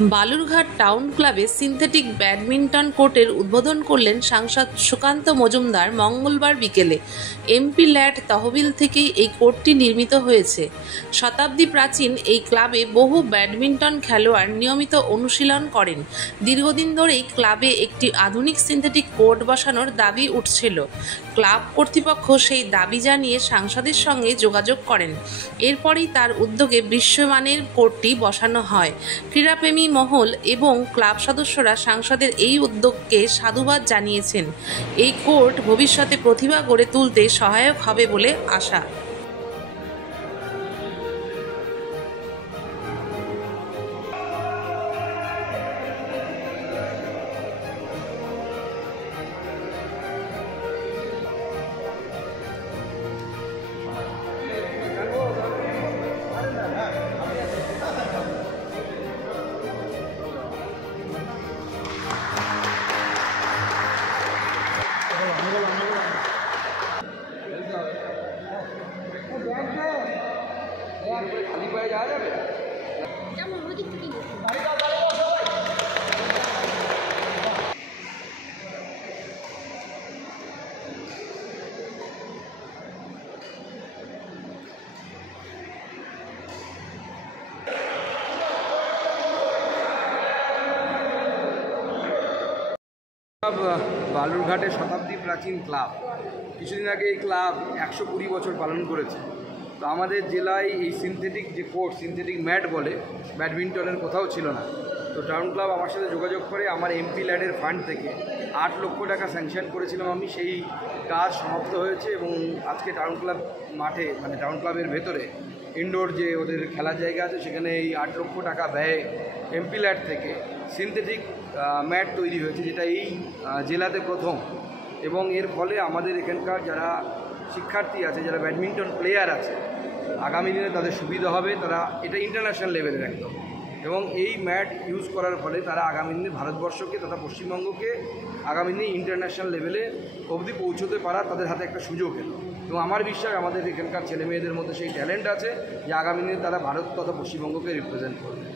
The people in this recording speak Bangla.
বালুরঘাট টাউন ক্লাবে সিনথেটিক ব্যাডমিন্টন কোর্টের উদ্বোধন করলেন সাংসদ সুকান্ত মজুমদার মঙ্গলবার বিকেলে। এমপি ল্যাড তহবিল থেকেই এই কোর্টটি নির্মিত হয়েছে। শতাব্দী প্রাচীন এই ক্লাবে বহু ব্যাডমিন্টন খেলোয়াড় নিয়মিত অনুশীলন করেন। দীর্ঘদিন ধরেই ক্লাবে একটি আধুনিক সিনথেটিক কোর্ট বসানোর দাবি উঠছিল। ক্লাব কর্তৃপক্ষ সেই দাবি জানিয়ে সাংসদের সঙ্গে যোগাযোগ করেন। এরপরেই তার উদ্যোগে বিশ্বমানের কোর্টটি বসানো হয়। ক্রীড়াপ্রেমী মহল এবং ক্লাব সদস্যরা সাংসদের এই উদ্যোগকে সাধুবাদ জানিয়েছেন। এই কোর্ট ভবিষ্যতে প্রতিভা গড়ে তুলতে সহায়ক হবে বলে আশা। খালি পায়ে যাওয়া যাবে? বালুরঘাটের শতাব্দী প্রাচীন ক্লাব, কিছুদিন আগে এই ক্লাব 120 বছর পালন করেছে। তো আমাদের জেলায় এই সিনথেটিক যে কোর্ট, সিনথেটিক ম্যাট বলে, ব্যাডমিন্টনের কোথাও ছিল না। তো টাউন ক্লাব আমার সাথে যোগাযোগ করে আমার এমপি ল্যাডের ফান্ড থেকে 8 লক্ষ টাকা স্যাংশন করেছিলাম আমি। সেই কাজ সমাপ্ত হয়েছে এবং আজকে টাউন ক্লাব মাঠে, মানে টাউন ক্লাবের ভেতরে ইনডোর যে ওদের খেলার জায়গা আছে, সেখানে এই 8 লক্ষ টাকা ব্যয়ে এমপি ল্যাড থেকে সিনথেটিক ম্যাট তৈরি হয়েছে, যেটা এই জেলাতে প্রথম। এবং এর ফলে আমাদের এখানকার যারা শিক্ষার্থী আছে, যারা ব্যাডমিন্টন প্লেয়ার আছে, আগামী দিনে তাদের সুবিধা হবে। তারা এটা ইন্টারন্যাশনাল লেভেলের একদম, এবং এই ম্যাট ইউজ করার ফলে তারা আগামী দিনে ভারতবর্ষকে তথা পশ্চিমবঙ্গকে আগামী দিনে ইন্টারন্যাশনাল লেভেলে অবধি পৌঁছতে পারা তাদের হাতে একটা সুযোগ এলো। এবং আমার বিশ্বাস আমাদের এখানকার ছেলেমেয়েদের মধ্যে সেই ট্যালেন্ট আছে যে আগামী দিনে তারা ভারত তথা পশ্চিমবঙ্গকে রিপ্রেজেন্ট করবে।